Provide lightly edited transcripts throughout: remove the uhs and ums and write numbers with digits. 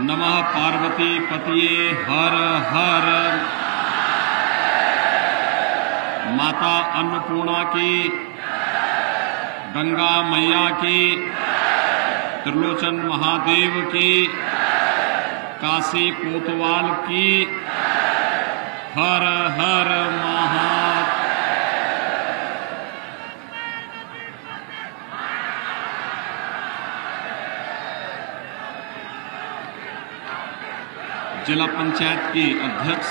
नमः पार्वती पतिये हर हर। माता अन्नपूर्णा की, गंगा मैया की, त्रिलोचन महादेव की, काशी कोतवाल की, हर हर महा। जिला पंचायत की अध्यक्ष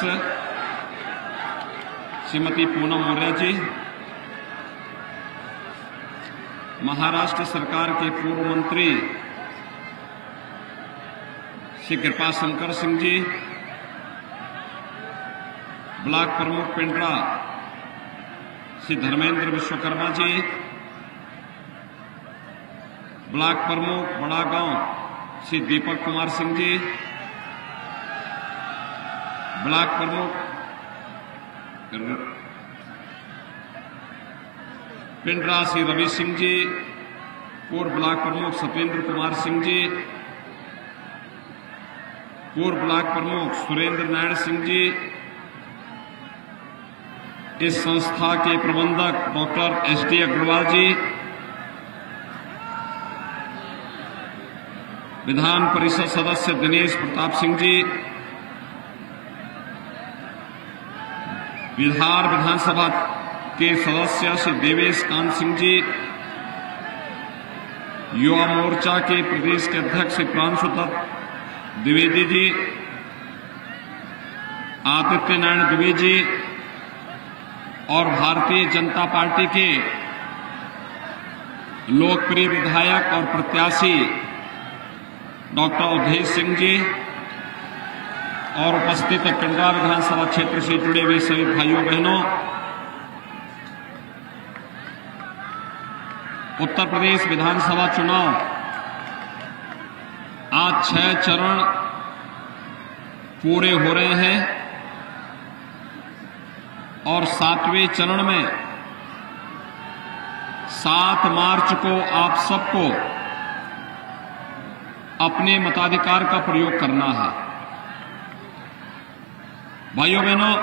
श्रीमती पूनम मौर्य जी, महाराष्ट्र सरकार के पूर्व मंत्री श्री कृपा शंकर सिंह जी, ब्लॉक प्रमुख पेंड्रा श्री धर्मेंद्र विश्वकर्मा जी, ब्लॉक प्रमुख बड़ा गांव श्री दीपक कुमार सिंह जी, ब्लॉक प्रमुख पिंडरा श्री रवि सिंह जी, पूर्व ब्लॉक प्रमुख सत्येंद्र कुमार सिंह जी, पूर्व ब्लॉक प्रमुख सुरेंद्र नारायण सिंह जी, इस संस्था के प्रबंधक डॉक्टर एस.डी. अग्रवाल जी, विधान परिषद सदस्य दिनेश प्रताप सिंह जी, बिहार विधानसभा के सदस्य श्री देवेश कांत सिंह जी, युवा मोर्चा के प्रदेश के अध्यक्ष श्री प्रांशु दत्त द्विवेदी जी, आदित्य नारायण दुबे जी और भारतीय जनता पार्टी के लोकप्रिय विधायक और प्रत्याशी डॉक्टर अवधेश सिंह जी और उपस्थित पिंडरा विधानसभा क्षेत्र से जुड़े हुए सभी भाइयों बहनों, उत्तर प्रदेश विधानसभा चुनाव आज 6 चरण पूरे हो रहे हैं और 7वें चरण में 7 मार्च को आप सबको अपने मताधिकार का प्रयोग करना है। भाइयों बहनों,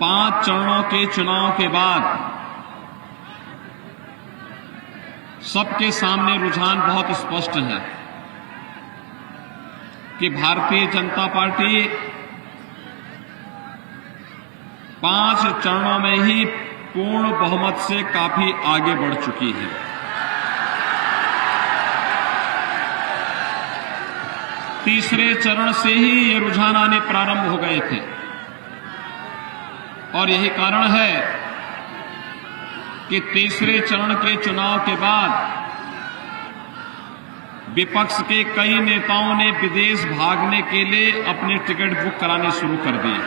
5 चरणों के चुनाव के बाद सबके सामने रुझान बहुत स्पष्ट है कि भारतीय जनता पार्टी 5 चरणों में ही पूर्ण बहुमत से काफी आगे बढ़ चुकी है। तीसरे चरण से ही ये रुझान आने प्रारंभ हो गए थे और यही कारण है कि तीसरे चरण के चुनाव के बाद विपक्ष के कई नेताओं ने विदेश भागने के लिए अपने टिकट बुक कराने शुरू कर दिए।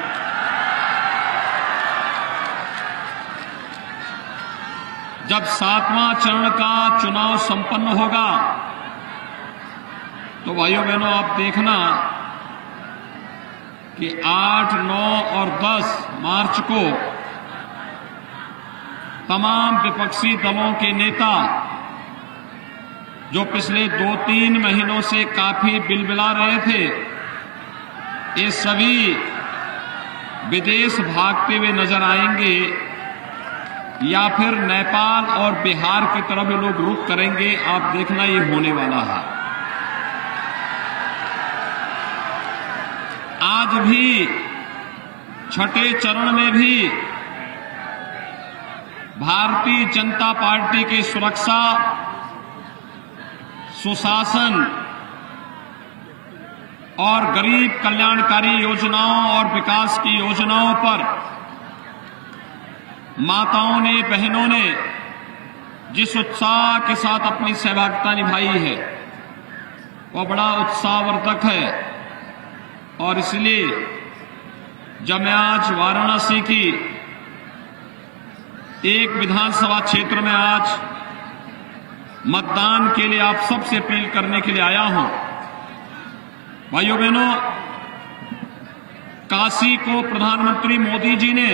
जब 7वां चरण का चुनाव संपन्न होगा तो भाइयों बहनों आप देखना कि 8, 9 और 10 मार्च को तमाम विपक्षी दलों के नेता जो पिछले 2-3 महीनों से काफी बिलबिला रहे थे, ये सभी विदेश भागते हुए नजर आएंगे या फिर नेपाल और बिहार की तरफ ये लोग रुख करेंगे। आप देखना ये होने वाला है। आज भी छठे चरण में भी भारतीय जनता पार्टी की सुरक्षा, सुशासन और गरीब कल्याणकारी योजनाओं और विकास की योजनाओं पर माताओं ने, बहनों ने जिस उत्साह के साथ अपनी सहभागिता निभाई है वह बड़ा उत्साहवर्धक है। और इसलिए जब मैं आज वाराणसी की एक विधानसभा क्षेत्र में आज मतदान के लिए आप सबसे अपील करने के लिए आया हूं, भाइयों बहनों, काशी को प्रधानमंत्री मोदी जी ने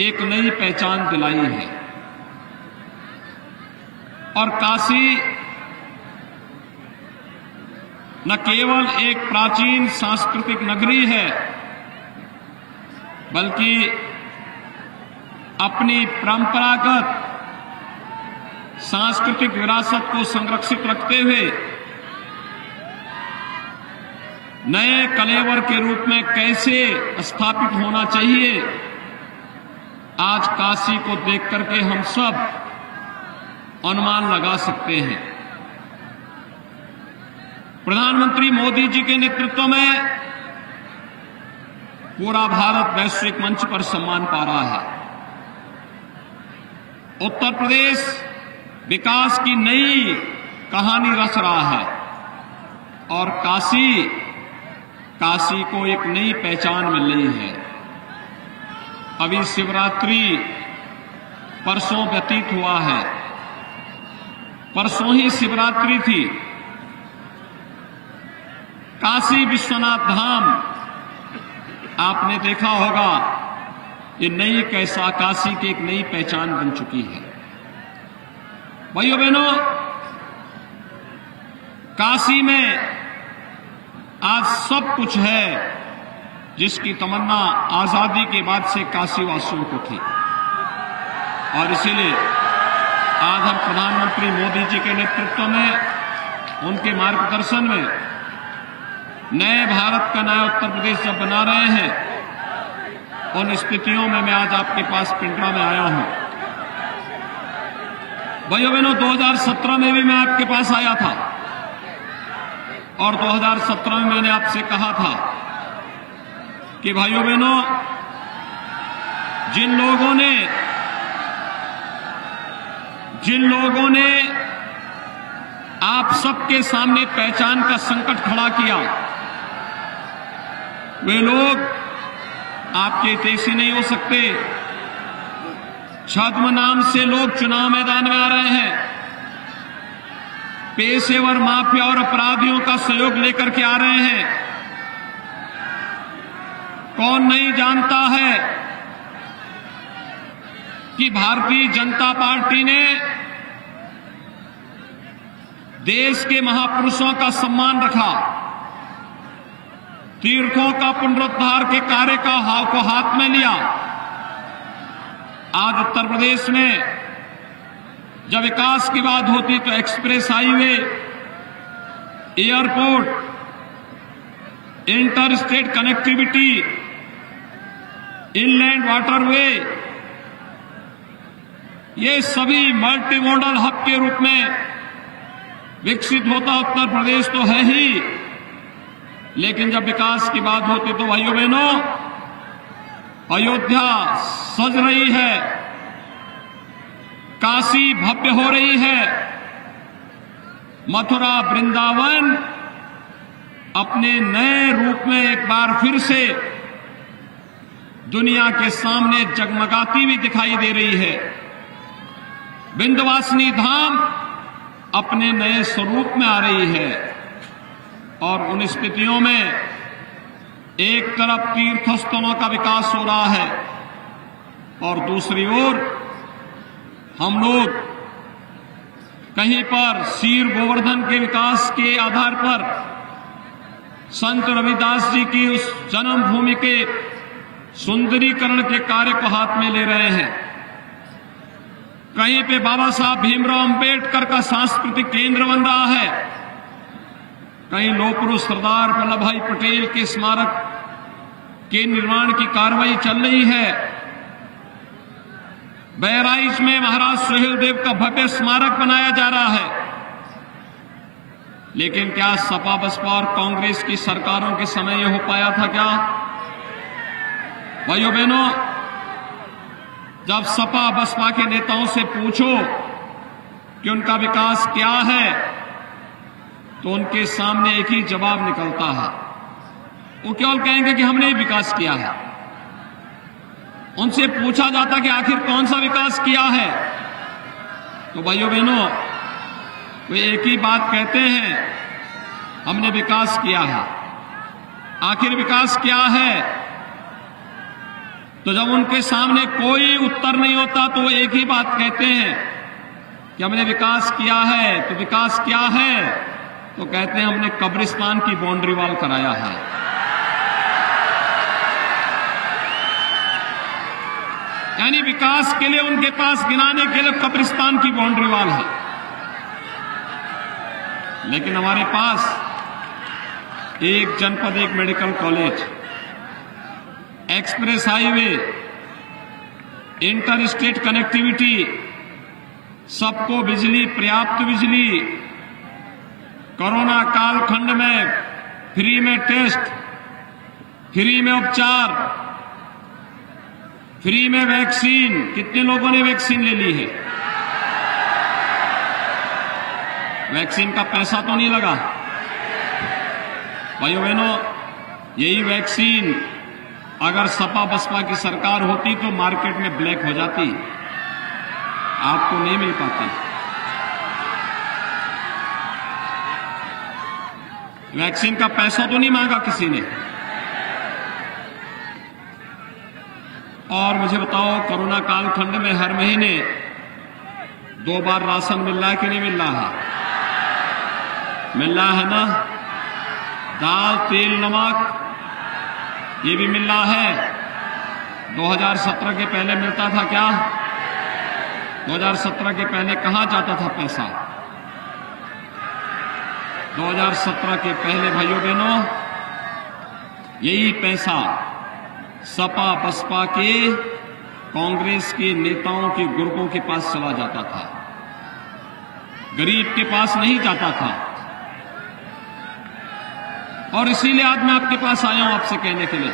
एक नई पहचान दिलाई है और काशी न केवल एक प्राचीन सांस्कृतिक नगरी है, बल्कि अपनी परंपरागत सांस्कृतिक विरासत को संरक्षित रखते हुए नए कलेवर के रूप में कैसे स्थापित होना चाहिए, आज काशी को देख करके हम सब अनुमान लगा सकते हैं। प्रधानमंत्री मोदी जी के नेतृत्व में पूरा भारत वैश्विक मंच पर सम्मान पा रहा है। उत्तर प्रदेश विकास की नई कहानी रच रहा है और काशी को एक नई पहचान मिल रही है। अभी शिवरात्रि परसों व्यतीत हुआ है, परसों ही शिवरात्रि थी। काशी विश्वनाथ धाम आपने देखा होगा, ये नई कैसा काशी की एक नई पहचान बन चुकी है। भाइयों बहनों, काशी में आज सब कुछ है जिसकी तमन्ना आजादी के बाद से काशी वासियों को थी, और इसीलिए आज हम प्रधानमंत्री मोदी जी के नेतृत्व में, उनके मार्गदर्शन में नए भारत का नया उत्तर प्रदेश जब बना रहे हैं, उन स्थितियों में मैं आज आपके पास पिंडरा में आया हूं। भाइयों बहनों, 2017 में भी मैं आपके पास आया था और 2017 में मैंने आपसे कहा था कि भाइयों बहनों, जिन लोगों ने आप सबके सामने पहचान का संकट खड़ा किया, वे लोग आपके हितैषी नहीं हो सकते। छद्म नाम से लोग चुनाव मैदान में आ रहे हैं, पेशेवर माफिया और अपराधियों का सहयोग लेकर के आ रहे हैं। कौन नहीं जानता है कि भारतीय जनता पार्टी ने देश के महापुरुषों का सम्मान रखा, तीर्थों का पुनरुद्धार के कार्य को हाथ में लिया। आज उत्तर प्रदेश में जब विकास की बात होती तो express highway, airport, inter state connectivity, inland waterway, ये सभी मल्टी मॉडल हब के रूप में विकसित होता उत्तर प्रदेश तो है ही, लेकिन जब विकास की बात होती तो भाइयों बहनों, अयोध्या सज रही है, काशी भव्य हो रही है, मथुरा वृंदावन अपने नए रूप में एक बार फिर से दुनिया के सामने जगमगाती हुई दिखाई दे रही है। विंध्यवासिनी धाम अपने नए स्वरूप में आ रही है और उन स्थितियों में एक तरफ तीर्थस्थलों का विकास हो रहा है और दूसरी ओर हम लोग कहीं पर शीर गोवर्धन के विकास के आधार पर संत रविदास जी की उस जन्मभूमि के सुंदरीकरण के कार्य को हाथ में ले रहे हैं। कहीं पे बाबा साहब भीमराव अंबेडकर का सांस्कृतिक केंद्र बन रहा है, कहीं लौह पुरुष सरदार वल्लभ भाई पटेल के स्मारक के निर्माण की कार्रवाई चल रही है। बहराइच में महाराज सुहेलदेव का भव्य स्मारक बनाया जा रहा है। लेकिन क्या सपा बसपा और कांग्रेस की सरकारों के समय यह हो पाया था क्या? भाइयों बहनों, जब सपा बसपा के नेताओं से पूछो कि उनका विकास क्या है तो उनके सामने एक ही जवाब निकलता है, वो केवल कहेंगे कि हमने विकास किया है। उनसे पूछा जाता कि आखिर कौन सा विकास किया है, तो भाइयों बहनों वे एक ही बात कहते हैं, हमने विकास किया है। आखिर विकास क्या है? तो जब उनके सामने कोई उत्तर नहीं होता तो वो एक ही बात कहते हैं कि हमने विकास किया है। तो विकास क्या है? तो कहते हैं हमने कब्रिस्तान की बाउंड्री वॉल कराया है। यानी विकास के लिए उनके पास गिनाने के लिए कब्रिस्तान की बाउंड्री वॉल है, लेकिन हमारे पास एक जनपद एक medical college, express highway, inter state connectivity, सबको बिजली, पर्याप्त बिजली, कोरोना कालखंड में फ्री में टेस्ट, फ्री में उपचार, फ्री में वैक्सीन। कितने लोगों ने वैक्सीन ले ली है? वैक्सीन का पैसा तो नहीं लगा भाइयों बहनों। यही वैक्सीन अगर सपा बसपा की सरकार होती तो मार्केट में ब्लैक हो जाती, आपको नहीं मिल पाती। वैक्सीन का पैसा तो नहीं मांगा किसी ने। और मुझे बताओ, कोरोना कालखंड में हर महीने 2 बार राशन मिल रहा है कि नहीं मिल रहा है? मिल रहा है ना। दाल, तेल, नमक ये भी मिल रहा है। 2017 के पहले मिलता था क्या? 2017 के पहले कहां जाता था पैसा? 2017 के पहले भाइयों बहनों यही पैसा सपा बसपा के, कांग्रेस के नेताओं के ग्रुपों के पास चला जाता था, गरीब के पास नहीं जाता था। और इसीलिए आज मैं आपके पास आया हूं आपसे कहने के लिए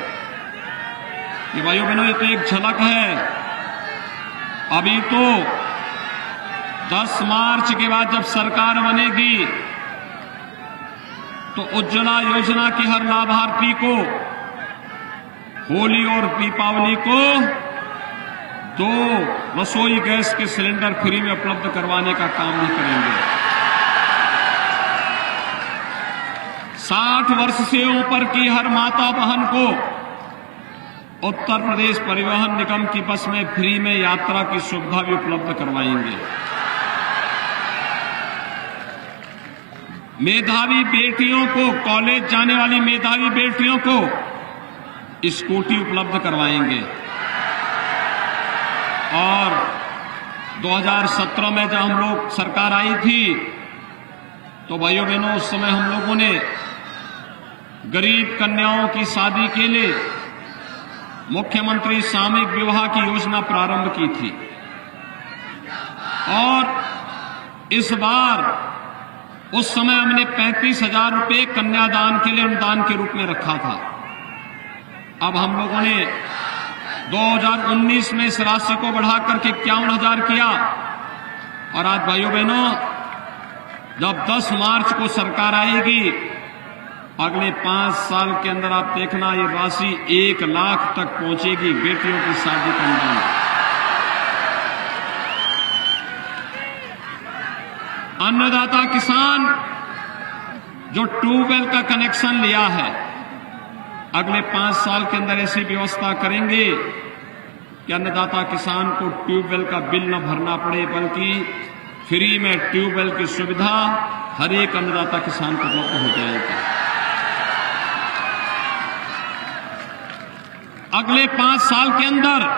कि भाइयों बहनों, ये तो एक झलक है। अभी तो 10 मार्च के बाद जब सरकार बनेगी तो उज्ज्वला योजना के हर लाभार्थी को होली और दीपावली को 2 रसोई गैस के सिलेंडर फ्री में उपलब्ध करवाने का काम नहीं करेंगे। 60 वर्ष से ऊपर की हर माता बहन को उत्तर प्रदेश परिवहन निगम की बस में फ्री में यात्रा की सुविधा भी उपलब्ध करवाएंगे। मेधावी बेटियों को, कॉलेज जाने वाली मेधावी बेटियों को स्कूटी उपलब्ध करवाएंगे। और 2017 में जब हम लोग सरकार आई थी तो भाइयों बहनों उस समय हम लोगों ने गरीब कन्याओं की शादी के लिए मुख्यमंत्री सामूहिक विवाह की योजना प्रारंभ की थी। और इस बार उस समय हमने 35,000 रुपये कन्यादान के लिए अनुदान के रूप में रखा था। अब हम लोगों ने 2019 में इस राशि को बढ़ाकर के 51,000 किया। और आज भाइयों बहनों, जब 10 मार्च को सरकार आएगी, अगले 5 साल के अंदर आप देखना ये राशि 1 लाख तक पहुंचेगी बेटियों की शादी का अनुदान। अन्नदाता किसान जो ट्यूबवेल का कनेक्शन लिया है, अगले 5 साल के अंदर ऐसी व्यवस्था करेंगे कि अन्नदाता किसान को ट्यूबवेल का बिल न भरना पड़े, बल्कि फ्री में ट्यूबवेल की सुविधा हर एक अन्नदाता किसान को उपलब्ध हो जाएगी। अगले 5 साल के अंदर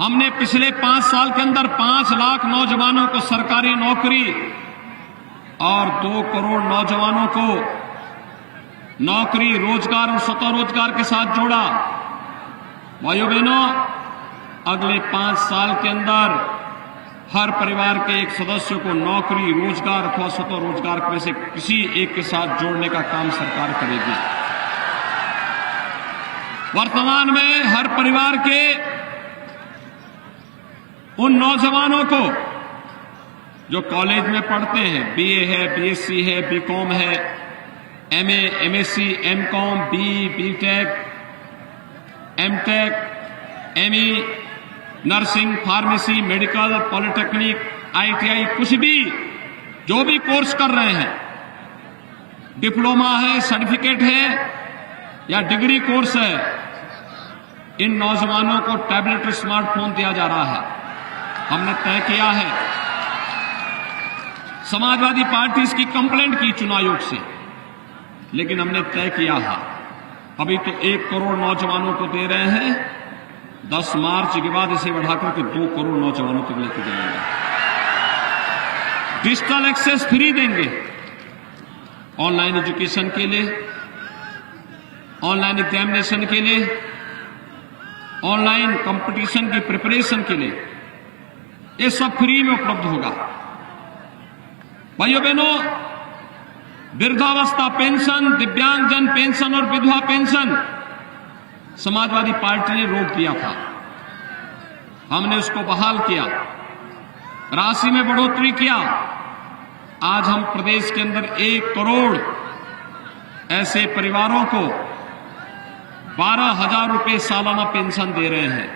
हमने पिछले 5 साल के अंदर 5 लाख नौजवानों को सरकारी नौकरी और 2 करोड़ नौजवानों को नौकरी, रोजगार और स्वतः रोजगार के साथ जोड़ा। भाइयों बहनों, अगले 5 साल के अंदर हर परिवार के एक सदस्य को नौकरी, रोजगार अथवा स्वतः रोजगार में से किसी एक के साथ जोड़ने का काम सरकार करेगी। वर्तमान में हर परिवार के उन नौजवानों को जो कॉलेज में पढ़ते हैं, बीए है, बीएससी है, बीकॉम है, MA, MSc, MCom, B, BTech, MTech, ME, nursing, pharmacy, medical, polytechnic, ITI, कुछ भी जो भी कोर्स कर रहे हैं, डिप्लोमा है, सर्टिफिकेट है या डिग्री कोर्स है, इन नौजवानों को टैबलेट, स्मार्टफोन दिया जा रहा है। हमने तय किया है समाजवादी पार्टी इसकी कंप्लेंट की चुनाव आयोग से, लेकिन हमने तय किया है अभी तो 1 करोड़ नौजवानों को दे रहे हैं, 10 मार्च के बाद इसे बढ़ाकर के 2 करोड़ नौजवानों तक लेके जाएंगे। डिजिटल एक्सेस फ्री देंगे ऑनलाइन एजुकेशन के लिए, ऑनलाइन एग्जामिनेशन के लिए, ऑनलाइन कंपटीशन की प्रिपरेशन के लिए, ये सब फ्री में उपलब्ध होगा। भाइयों बहनों, वृद्धावस्था पेंशन, दिव्यांगजन पेंशन और विधवा पेंशन समाजवादी पार्टी ने रोक दिया था, हमने उसको बहाल किया, राशि में बढ़ोतरी किया। आज हम प्रदेश के अंदर 1 करोड़ ऐसे परिवारों को 12,000 रुपए सालाना पेंशन दे रहे हैं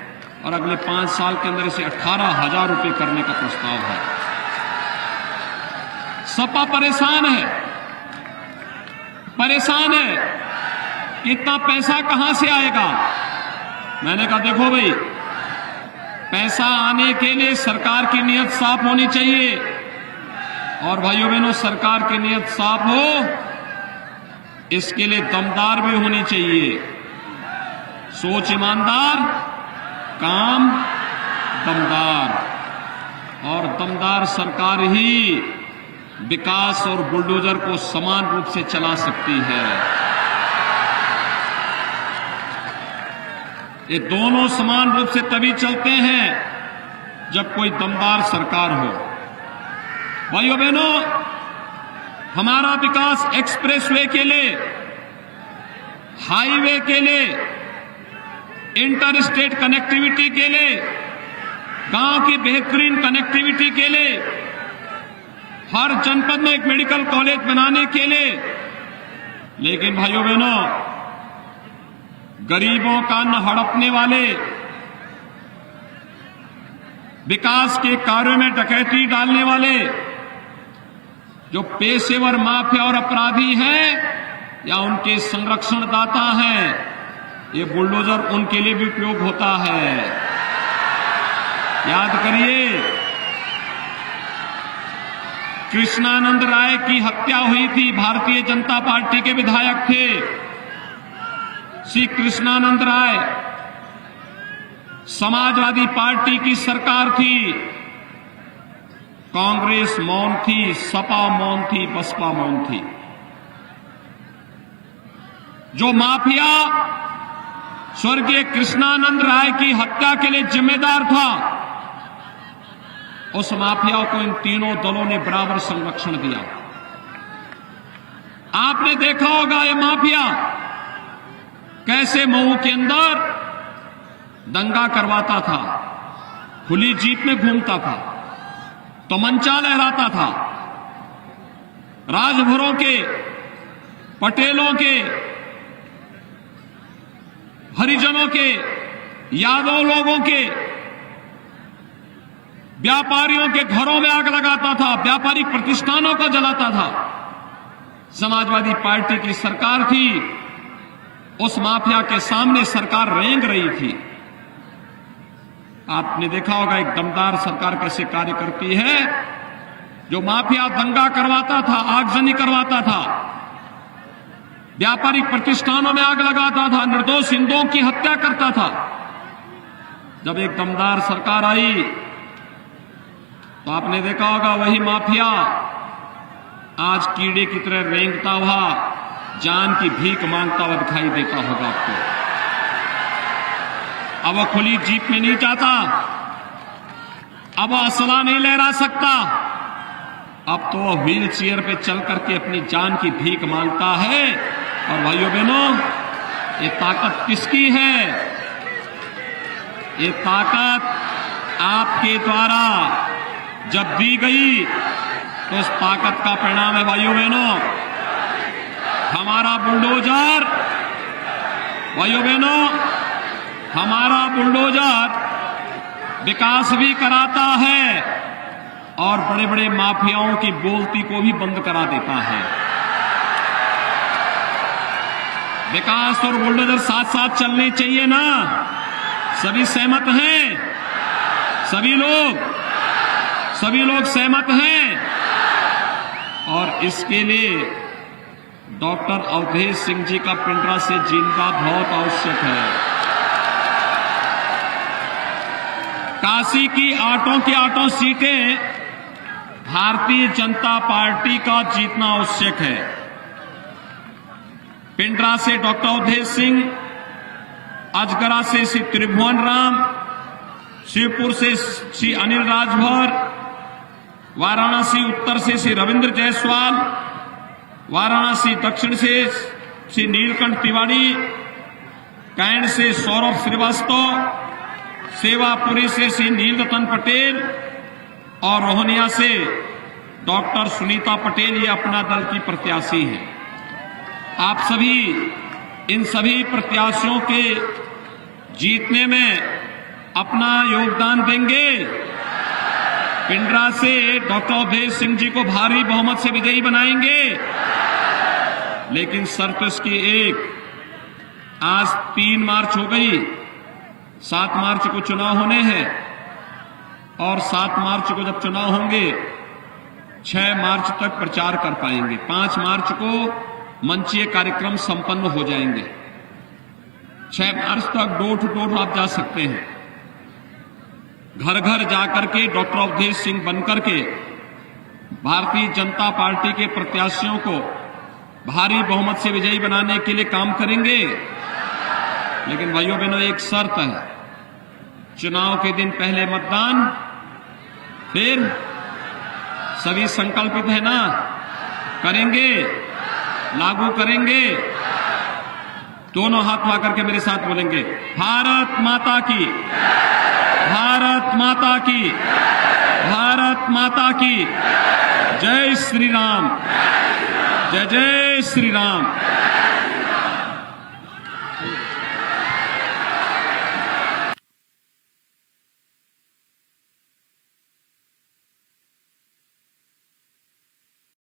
और अगले 5 साल के अंदर इसे 18,000 रुपए करने का प्रस्ताव है। सपा परेशान है कि इतना पैसा कहां से आएगा। मैंने कहा देखो भाई, पैसा आने के लिए सरकार की नीयत साफ होनी चाहिए, और भाइयों बहनों, सरकार की नीयत साफ हो इसके लिए दमदार भी होनी चाहिए। सोच ईमानदार, काम दमदार, और दमदार सरकार ही विकास और बुलडोजर को समान रूप से चला सकती है। ये दोनों समान रूप से तभी चलते हैं जब कोई दमदार सरकार हो। भाइयों बहनों, हमारा विकास एक्सप्रेसवे के लिए, हाईवे के लिए, इंटर स्टेट कनेक्टिविटी के लिए, गांव की बेहतरीन कनेक्टिविटी के लिए, हर जनपद में एक मेडिकल कॉलेज बनाने के लिए, लेकिन भाइयों बहनों, गरीबों का न हड़पने वाले, विकास के कार्यों में डकैती डालने वाले जो पेशेवर माफिया और अपराधी हैं या उनके संरक्षणदाता हैं, ये बुलडोजर उनके लिए भी उपयोग होता है। याद करिए, कृष्णानंद राय की हत्या हुई थी, भारतीय जनता पार्टी के विधायक थे श्री कृष्णानंद राय। समाजवादी पार्टी की सरकार थी, कांग्रेस मौन थी, सपा मौन थी, बसपा मौन थी। जो माफिया स्वर्गीय कृष्णानंद राय की हत्या के लिए जिम्मेदार था, उस माफिया को इन तीनों दलों ने बराबर संरक्षण दिया। आपने देखा होगा ये माफिया कैसे मऊ के अंदर दंगा करवाता था, खुली जीप में घूमता था, तमंचा लहराता था, राजभरों के, पटेलों के, हरिजनों के, यादव लोगों के, व्यापारियों के घरों में आग लगाता था, व्यापारिक प्रतिष्ठानों को जलाता था। समाजवादी पार्टी की सरकार थी, उस माफिया के सामने सरकार रेंग रही थी। आपने देखा होगा एक दमदार सरकार कैसे कार्य करती है। जो माफिया दंगा करवाता था, आगजनी करवाता था, व्यापारिक प्रतिष्ठानों में आग लगाता था, निर्दोष हिंदुओं की हत्या करता था, जब एक दमदार सरकार आई तो आपने देखा होगा वही माफिया आज कीड़े की तरह रेंगता हुआ, जान की भीख मांगता हुआ दिखाई देता होगा आपको। अब वो खुली जीप में नहीं जाता, अब वो असला नहीं लहरा सकता, अब तो वो व्हील चेयर पे चल करके अपनी जान की भीख मांगता है। और भाइयों बहनों, ये ताकत किसकी है? ये ताकत आपके द्वारा जब दी गई तो इस ताकत का परिणाम है भाइयों बहनों, हमारा बुलडोजर। भाइयों बहनों, हमारा बुलडोजर विकास भी कराता है और बड़े बड़े माफियाओं की बोलती को भी बंद करा देता है। विकास और बुलडोजर साथ साथ चलने चाहिए ना? सभी सहमत हैं? सभी लोग सहमत हैं? और इसके लिए डॉक्टर अवधेश सिंह जी का पिंडरा से जीतना बहुत आवश्यक है। काशी की आठों सीटें भारतीय जनता पार्टी का जीतना आवश्यक है। पिंडरा से डॉक्टर अवधेश सिंह, अजगरा से श्री त्रिभुवन राम, शिवपुर से श्री अनिल राजभर, वाराणसी उत्तर से श्री रविंद्र जायसवाल, वाराणसी दक्षिण से श्री नीलकंठ तिवारी, कैंट से सौरभ श्रीवास्तव, सेवापुरी से श्री नीलरतन पटेल और रोहनिया से डॉक्टर सुनीता पटेल ये अपना दल की प्रत्याशी हैं। आप सभी इन सभी प्रत्याशियों के जीतने में अपना योगदान देंगे। पिंडरा से डॉक्टर अवधेश सिंह जी को भारी बहुमत से विजयी बनाएंगे। लेकिन शर्त इसकी एक, आज 3 मार्च हो गई, 7 मार्च को चुनाव होने हैं और 7 मार्च को जब चुनाव होंगे 6 मार्च तक प्रचार कर पाएंगे। 5 मार्च को मंचीय कार्यक्रम संपन्न हो जाएंगे। 6 मार्च तक डोर टू डोर आप जा सकते हैं। घर घर जाकर के डॉक्टर अवधेश सिंह बनकर के भारतीय जनता पार्टी के प्रत्याशियों को भारी बहुमत से विजयी बनाने के लिए काम करेंगे। लेकिन भाइयों बहनों, एक शर्त है, चुनाव के दिन पहले मतदान, फिर सभी संकल्पित है ना, करेंगे, लागू करेंगे। दोनों हाथ उठा करके मेरे साथ बोलेंगे, भारत माता की, भारत माता की, भारत माता की, जय श्री राम, जय जय श्री राम।